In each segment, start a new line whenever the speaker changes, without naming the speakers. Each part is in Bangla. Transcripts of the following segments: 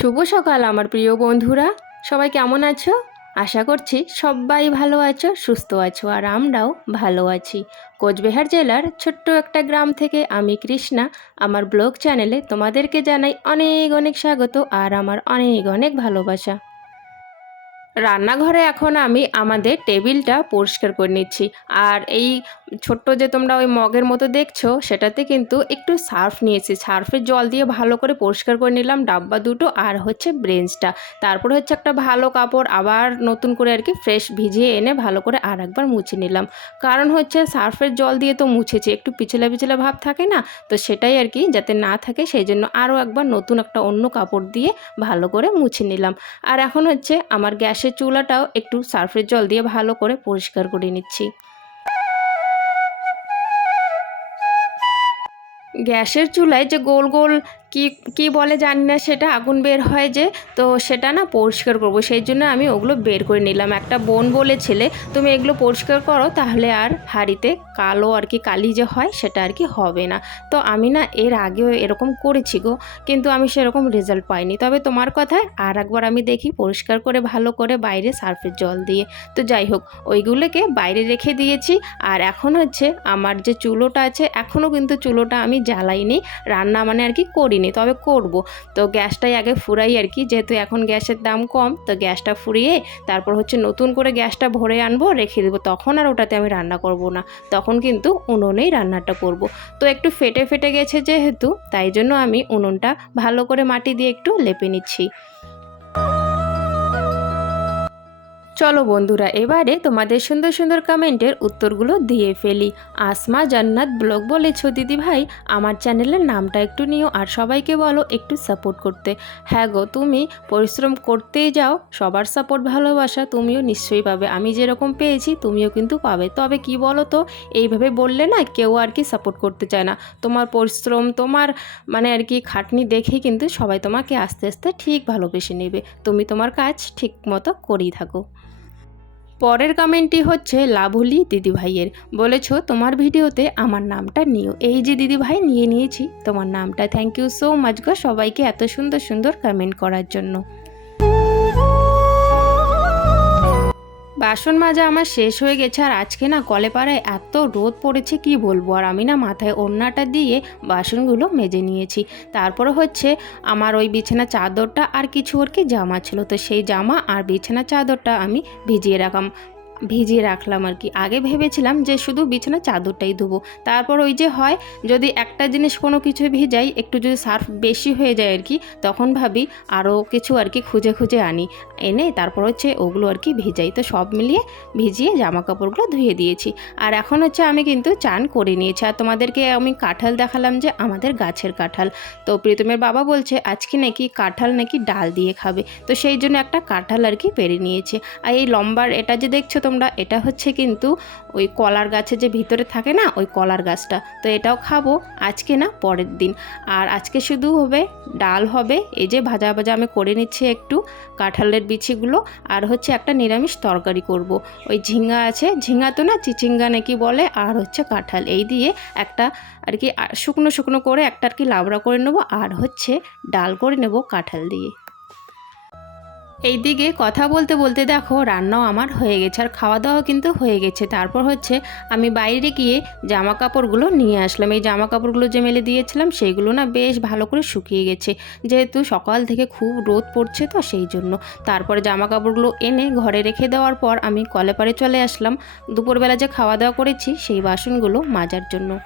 শুভ সকাল আমার প্রিয় বন্ধুরা। সবাই কেমন আছো? আশা করছি সবাই ভালো আছো, সুস্থ আছো, আর আমরাও ভালো আছি। কোচবিহার জেলার ছোট্ট একটা গ্রাম থেকে আমি কৃষ্ণা। আমার ব্লগ চ্যানেলে তোমাদেরকে জানাই অনেক অনেক স্বাগত আর আমার অনেক অনেক ভালোবাসা। রান্নাঘরে এখন আমি আমাদের টেবিলটা পরিষ্কার করে নিচ্ছি। আর এই ছোট্ট যে তোমরা ওই মগের মতো দেখছ, সেটাতে কিন্তু একটু সার্ফ নিয়েছি। সার্ফের জল দিয়ে ভালো করে পরিষ্কার করে নিলাম ডাব্বা দুটো আর হচ্ছে ব্রেঞ্চটা। তারপর হচ্ছে একটা ভালো কাপড় আবার নতুন করে আর কি ফ্রেশ ভিজিয়ে এনে ভালো করে আর একবার মুছে নিলাম। কারণ হচ্ছে সার্ফের জল দিয়ে তো মুছেছি, একটু পিছলা পিছলা ভাব থাকে না, তো সেটাই আর কি যাতে না থাকে সেই জন্য আরও একবার নতুন একটা অন্য কাপড় দিয়ে ভালো করে মুছে নিলাম। আর এখন হচ্ছে আমার গ্যাসের চুলাটাও একটু সার্ফের জল দিয়ে ভালো করে পরিষ্কার করে নিচ্ছি। গ্যাসের চুলায় যে গোল গোল কি কি বলে জানি না, সেটা আগুন বের হয় যে, তো সেটা না পরিষ্কার করব। সেই জন্য আমি ওগুলো বের করে নিলাম। একটা বোন বলেছিলে, তুমি এগুলো পরিষ্কার করো, তাহলে আর হাঁড়িতে কালো আর কি কালি যে হয়, সেটা আর কি হবে না। তো আমি না এর আগেও এরকম করেছি গো, কিন্তু আমি সেরকম রেজাল্ট পাইনি। তবে তোমার কথায় আর একবার আমি দেখি পরিষ্কার করে, ভালো করে বাইরে সার্ফের জল দিয়ে। তো যাই হোক, ওইগুলোকে বাইরে রেখে দিয়েছি। আর এখন হচ্ছে আমার যে চুলোটা আছে, এখনও কিন্তু চুলোটা আমি জ্বালাইনি। রান্না মানে আর কি করিনি, তবে করব। তো গ্যাসটাই আগে ফুরাই আর কি, যেহেতু এখন গ্যাসের দাম কম, তো গ্যাসটা ফুরিয়ে তারপর হচ্ছে নতুন করে গ্যাসটা ভরে আনব, রেখে দেবো। তখন আর ওটাতে আমি রান্না করব না। তখন কিন্তু উনুনেই রান্নাটা করব। তো একটু ফেটে ফেটে গেছে যেহেতু, তাই জন্য আমি উনুনটা ভালো করে মাটি দিয়ে একটু লেপে নিচ্ছি। চলো বন্ধুরা, এবারে তোমাদের সুন্দর সুন্দর কমেন্টের উত্তরগুলো দিয়ে ফেলি। আসমা জান্নাত ব্লগ বলেছ দিদি ভাই আমার চ্যানেলের নামটা একটু নিও আর সবাইকে বলো একটু সাপোর্ট করতে। হ্যাঁ গো, তুমি পরিশ্রম করতেই যাও, সবার সাপোর্ট ভালোবাসা তুমিও নিশ্চয়ই পাবে। আমি যেরকম পেয়েছি, তুমিও কিন্তু পাবে। তবে কি বলো তো এইভাবে বললে না কেউ আর কি সাপোর্ট করতে চায় না। তোমার পরিশ্রম, তোমার মানে আর কি খাটনি দেখেই কিন্তু সবাই তোমাকে আস্তে আস্তে ঠিক ভালোবেসে নেবে। তুমি তোমার কাজ ঠিক মতো করেই থাকো। পরের কমেন্টটি হচ্ছে, লাভলি দিদিভাইয়ের। বলেছ, তোমার ভিডিওতে আমার নামটা নিও। এই যে দিদিভাই, নিয়ে নিয়েছি তোমার নামটা। থ্যাংক ইউ সো মাচ গো সবাইকে এত সুন্দর সুন্দর কমেন্ট করার জন্য। বাসন মাজা আমার শেষ হয়ে গেছে আর আজকে না কলেপাড়ায় এত রোদ পড়েছে, কি বলব? আর আমি না মাথায় ওড়নাটা দিয়ে বাসনগুলো মেজে নিয়েছি। তারপরে হচ্ছে আমার ওই বিছানা চাদরটা আর কিছু ওর কি জামা ছিল। তো সেই জামা আর বিছানা চাদরটা আমি ভিজিয়ে রাখলাম। ভিজিয়ে রাখলাম আর কি। আগে ভেবেছিলাম যে শুধু বিছানা চাদরটাই ধুবো। তারপর ওই যে হয়, যদি একটা জিনিস কোনো কিছু ভিজাই, একটু যদি সার্ফ বেশি হয়ে যায় আর কি, তখন ভাবি আরও কিছু আর কি খুঁজে খুঁজে আনি। এনে তারপর হচ্ছে ওগুলো আর কি ভিজাই। তো সব মিলিয়ে ভিজিয়ে জামা কাপড়গুলো ধুয়ে দিয়েছি। আর এখন হচ্ছে আমি কিন্তু চান করে নিয়েছি। আর তোমাদেরকে আমি কাঁঠাল দেখালাম যে আমাদের গাছের কাঁঠাল। তো প্রীতমের বাবা বলছে, আজকে নাকি কাঁঠাল নাকি ডাল দিয়ে খাবে। তো সেই জন্য একটা কাঁঠাল আর কি পেরে নিয়েছে। আর এই লম্বার, এটা যে দেখছ তোমরা, এটা হচ্ছে কিন্তু ওই কলার গাছে যে ভিতরে থাকে না, ওই কলার গাছটা। তো এটাও খাব, আজকে না, পরের দিন। আর আজকে শুধু হবে, ডাল হবে, এই যে ভাজা ভাজা আমি করে নিচ্ছি একটু কাঁঠালের বিচিগুলো। আর হচ্ছে একটা নিরামিষ তরকারি করব। ওই ঝিঙ্গা আছে ঝিঙ্গা তো না চিচিঙ্গা নাকি বলে, আর হচ্ছে কাঁঠাল। এই দিয়ে একটা আর কি শুকনো শুকনো করে একটা আর কি লাবড়া করে নেব, আর হচ্ছে ডাল করে নেব কাঁঠাল দিয়ে। এইদিকে কথা বলতে বলতে দেখো রান্নাও আমার হয়ে গেছে আর খাওয়া দাওয়া কিন্তু হয়ে গেছে। তারপর হচ্ছে আমি বাইরে গিয়ে জামা কাপড়গুলো নিয়ে আসলাম। এই জামা কাপড়গুলো যে মেলে দিয়েছিলাম সেইগুলো না বেশ ভালো করে শুকিয়ে গেছে। যেহেতু সকাল থেকে খুব রোদ পড়ছে তো সেই জন্য। তারপরে জামা কাপড়গুলো এনে ঘরে রেখে দেওয়ার পর আমি কলেপারে চলে আসলাম। দুপুরবেলা যে খাওয়া দাওয়া করেছি সেই বাসনগুলো মাজার জন্য।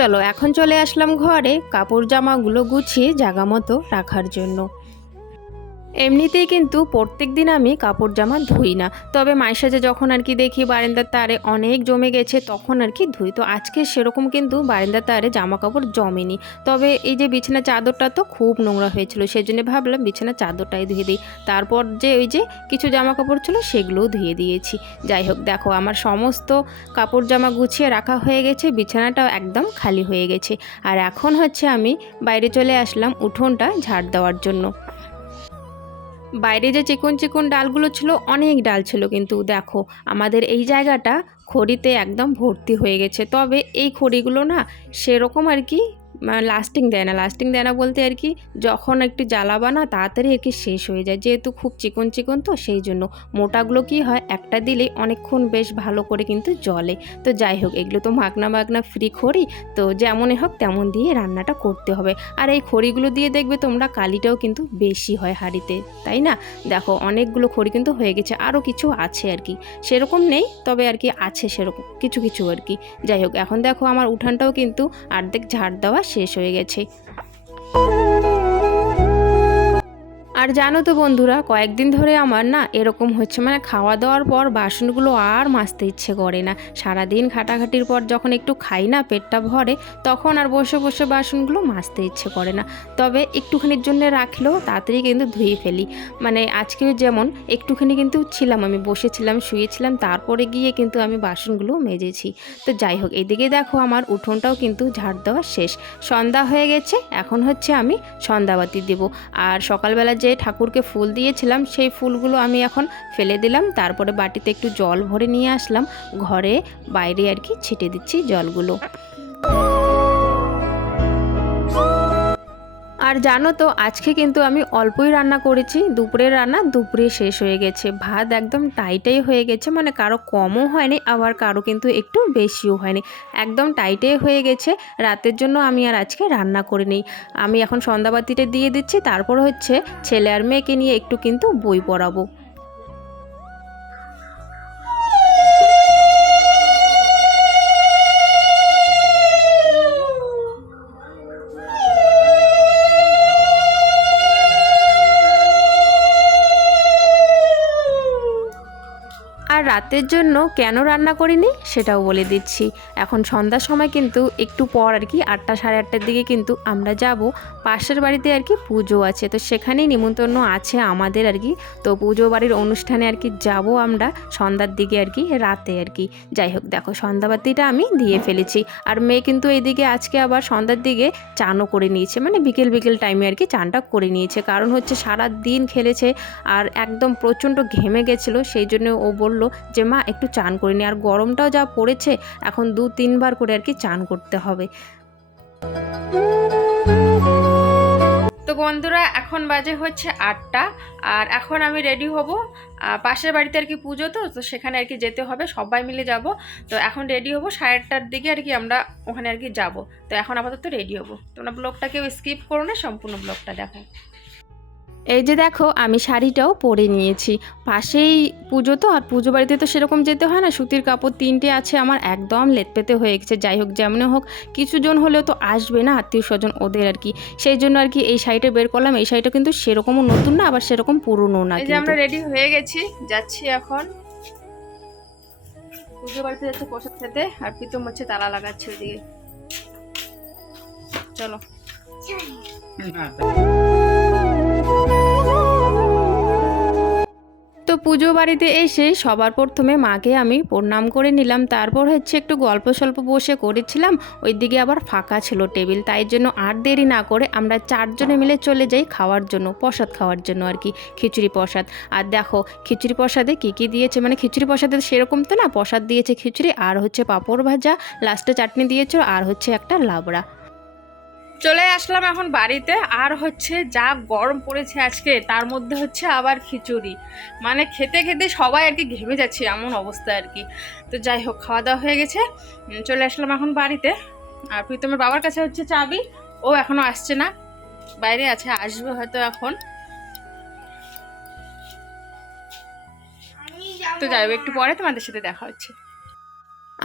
চলো এখন চলে আসলাম ঘরে। কাপড় জামাগুলো গুছিয়ে জাগা মতো রাখার জন্য। এমনিতেই কিন্তু প্রত্যেক দিন আমি কাপড় জামা ধুই না। তবে সাথে যখন আর কি দেখি বারান্দার তারে অনেক জমে গেছে, তখন আর কি ধুই। তো আজকে সেরকম কিন্তু বারান্দার তারে জামা কাপড় জমেনি। তবে এই যে বিছানা চাদরটা তো খুব নোংরা হয়েছিল সেই জন্য ভাবলাম বিছানা চাদরটাই ধুয়ে দিই। তারপর যে ওই যে কিছু জামা কাপড় ছিল সেগুলোও ধুয়ে দিয়েছি। যাই হোক, দেখো আমার সমস্ত কাপড় জামা গুছিয়ে রাখা হয়ে গেছে, বিছানাটাও একদম খালি হয়ে গেছে। আর এখন হচ্ছে আমি বাইরে চলে আসলাম উঠোনটা ঝাড় দেওয়ার জন্য। বাইরে যে চিকন চিকন ডালগুলো ছিল, অনেক ডাল ছিল কিন্তু দেখো, আমাদের এই জায়গাটা খড়িতে একদম ভর্তি হয়ে গেছে। তবে এই খড়িগুলো না সেরকম আর কি লাস্টিং দেয় না। লাস্টিং দেয় না বলতে আর কি, যখন একটু জ্বালাবা না, তাড়াতাড়ি আর কি শেষ হয়ে যায়। যেহেতু খুব চিকন চিকন তো, সেই জন্য। মোটাগুলো কি হয়, একটা দিলেই অনেকক্ষণ বেশ ভালো করে কিন্তু জলে তো যাই হোক, এগুলো তো মাগনা মাগনা ফ্রি খড়ি, তো যেমনই হোক তেমন দিয়ে রান্নাটা করতে হবে। আর এই খড়িগুলো দিয়ে দেখবে তোমরা কালিটাও কিন্তু বেশি হয় হাঁড়িতে, তাই না? দেখো, অনেকগুলো খড়ি কিন্তু হয়ে গেছে আরও কিছু আছে আর কি। সেরকম নেই, তবে আর কি আছে সেরকম, কিছু কিছু আর কি। যাই হোক, এখন দেখো আমার উঠানটাও কিন্তু অর্ধেক ঝাড় দেওয়া শেষ হয়ে গেছে। জানো তো বন্ধুরা, কয়েকদিন ধরে আমার না এরকম হচ্ছে মানে খাওয়া দাওয়ার পর বাসনগুলো আর মাজতে ইচ্ছে করে না। সারাদিন খাটাখাটির পর যখন একটু খাই না, পেটটা ভরে, তখন আর বসে বসে বাসনগুলো মাজতে ইচ্ছে করে না। তবে একটুখানির জন্য রাখলেও তাড়াতাড়ি কিন্তু ধুয়ে ফেলি। মানে আজকেও যেমন একটুখানি কিন্তু ছিলাম, আমি বসেছিলাম, শুয়েছিলাম, তারপরে গিয়ে কিন্তু আমি বাসনগুলো মেজেছি। তো যাই হোক, এদিকে দেখো আমার উঠোনটাও কিন্তু ঝাড় দেওয়া শেষ। সন্ধ্যা হয়ে গেছে, এখন হচ্ছে আমি সন্ধ্যাবাতি দেব। আর সকালবেলা যে ঠাকুরকে ফুল দিয়েছিলাম, সেই ফুলগুলো আমি এখন ফেলে দিলাম। তারপরে বাটিতে একটু জল ভরে নিয়ে আসলাম। ঘরে বাইরে আর কি ছিটে দিচ্ছি জলগুলো। আর জানো তো, আজকে কিন্তু আমি অল্পই রান্না করেছি, দুপুরের রান্না দুপুরে শেষ হয়ে গেছে। ভাত একদম টাইটাই হয়ে গেছে মানে কারও কমও হয়নি, আবার কারও কিন্তু একটু বেশিও হয়নি। একদম টাইটাই হয়ে গেছে, রাতের জন্য আমি আর আজকে রান্না করে নিই। আমি এখন সন্ধ্যাবাতিটা দিয়ে দিচ্ছি, তারপর হচ্ছে ছেলে আর মেয়েকে নিয়ে একটু কিন্তু বই পড়াবো। আর রাতের জন্য কেন রান্না করিনি সেটাও বলে দিচ্ছি। এখন সন্ধ্যার সময় কিন্তু একটু পর আর কি আটটা সাড়ে আটটার দিকে কিন্তু আমরা যাব। পাশের বাড়িতে আর কি পুজো আছে। তো সেখানেই নিমন্ত্রণ আছে আমাদের আর কি। তো পুজো বাড়ির অনুষ্ঠানে আর কি যাব আমরা সন্ধ্যার দিকে আর কি, রাতে আর কি। যাই হোক, দেখো সন্ধ্যাবাতিটা আমি দিয়ে ফেলেছি। আর মেয়ে কিন্তু এইদিকে আজকে আবার সন্ধ্যার দিকে চানও করে নিয়েছে। মানে বিকেল বিকেল টাইমে আর কি চানটা করে নিয়েছে। কারণ হচ্ছে সারা দিন খেলেছে আর একদম প্রচণ্ড ঘেমে গেছিল। সেই জন্য ও বলল যে, মা, একটু চান করে নি। আর গরমটাও যা পড়েছে, এখন দু, তিনবার করে আর কি চান করতে হবে। তো বন্ধুরা, এখন বাজে হচ্ছে আটটা। আর এখন আমি রেডি হব। পাশের বাড়িতে আর কি পুজো তো তো সেখানে আর কি যেতে হবে, সবাই মিলে যাব। তো এখন রেডি হব, সাড়ে আটটার দিকে আর কি আমরা ওখানে আর কি যাব। তো এখন আপাতত রেডি হব। তোমরা ব্লগটা কেউ স্কিপ করো না, সম্পূর্ণ ব্লগটা দেখো। এই যে দেখো আমি শাড়িটাও পরে নিয়েছি। পাশেই পুজো তো আর পুজো বাড়িতে তো সেরকম যেতে হয় না। সুতির কাপড় তিনটে আছে আমার একদম লেটপেতে হয়ে গেছে। যাই হোক যেমন হোক কিছু জন হলেও তো আসবে না আত্মীয় স্বজন ওদের আর কি। সেই জন্য আর কি এই শাড়িটা বের করলাম। এই শাড়িটা কিন্তু সেরকমও নতুন না আবার সেরকম পুরনো না
এই যে আমরা রেডি হয়ে গেছি যাচ্ছি এখন। পুজো বাড়িতে যাচ্ছে প্রসাদ খেতে আর প্রীতম হচ্ছে তালা লাগাচ্ছে ওইদিকে। চলো।
তো পুজো বাড়িতে এসে সবার প্রথমে মাকে আমি প্রণাম করে নিলাম। তারপর হচ্ছে একটু গল্প স্বল্প বসে করেছিলাম। ওই দিকে আবার ফাঁকা ছিল টেবিল, তাই জন্য আর দেরি না করে আমরা চারজনে মিলে চলে যাই খাওয়ার জন্য, প্রসাদ খাওয়ার জন্য আর কি, খিচুড়ি প্রসাদ। আর দেখো, খিচুড়ি প্রসাদে কী কী দিয়েছে? মানে খিচুড়ি প্রসাদে সেরকম তো না, প্রসাদ দিয়েছে খিচুড়ি আর হচ্ছে পাঁপড় ভাজা, লাস্টে চাটনি দিয়েছে আর হচ্ছে একটা লাবড়া।
চলে আসলাম এখন বাড়িতে, আর হচ্ছে যা গরম পড়েছে আজকে, তার মধ্যে হচ্ছে আবার খিচুড়ি। মানে খেতে খেতে সবাই আর কি ঘেমে যাচ্ছে এমন অবস্থা আর কি। তো যাই হোক, খাওয়া দাওয়া হয়ে গেছে। চলে আসলাম এখন বাড়িতে। আর প্রীতমের বাবার কাছে হচ্ছে চাবি, ও এখনও আসছে না। বাইরে আছে, আসবে হয়তো এখন। তো যাই একটু পরে তোমাদের সাথে দেখা হচ্ছে।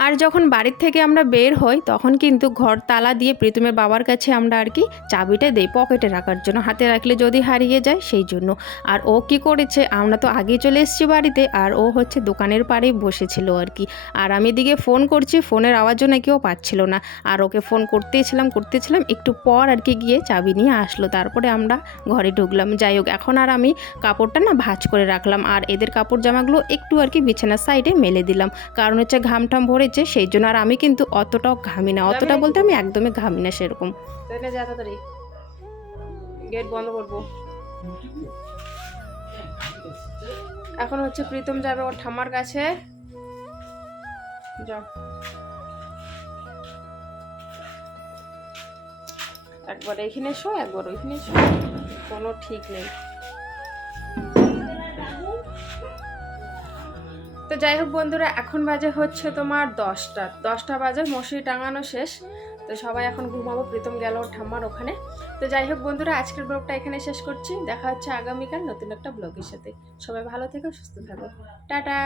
আর যখন বাড়ির থেকে আমরা বের হই, তখন কিন্তু ঘর তালা দিয়ে প্রীতমের বাবার কাছে আমরা আর কি চাবিটা দেই, পকেটে রাখার জন্য। হাতে রাখলে যদি হারিয়ে যায়, সেই জন্য। আর ও কি করেছে, আমরা তো আগেই চলে এসেছি বাড়িতে, আর ও হচ্ছে দোকানের পাড়েই বসেছিল আর কি। আর আমি এদিকে ফোন করছি, ফোনের আওয়াজও নাকি ও পাচ্ছিল না। আর ওকে ফোন করতেছিলাম করতেছিলাম, একটু পর আর কি গিয়ে চাবি নিয়ে আসলো। তারপরে আমরা ঘরে ঢুকলাম। যাই হোক, এখন আর আমি কাপড়টা না ভাঁজ করে রাখলাম। আর এদের কাপড় জামাগুলো একটু আর কি বিছানার সাইডে মেলে দিলাম। কারণ হচ্ছে ঘাম টাম ভরেছে সেই জন্য আর আমি কিন্তু অতটাও ঘামি না। অতটা বলতে আমি একদমই ঘামি না সেরকম।
গেট বন্ধ করব। এখন হচ্ছে প্রীতম যাবে ওর ঠাম্মার কাছে। যাও। একবার এখানে শো একবার ওইখানে শো কোনো ঠিক নেই। যাই হোক বন্ধুরা, এখন বাজে হচ্ছে তোমার দশটা। দশটা বাজে, মশারি টাঙানো শেষ। তো সবাই এখন ঘুমাবো, প্রীতম গেল ঠাম্মার ওখানে। তো যাই হোক বন্ধুরা, আজকের ব্লগটা এখানে শেষ করছি। দেখা হচ্ছে আগামীকাল নতুন একটা ব্লগের সাথে। সবাই ভালো থেকো, সুস্থ থাকো। টাটা!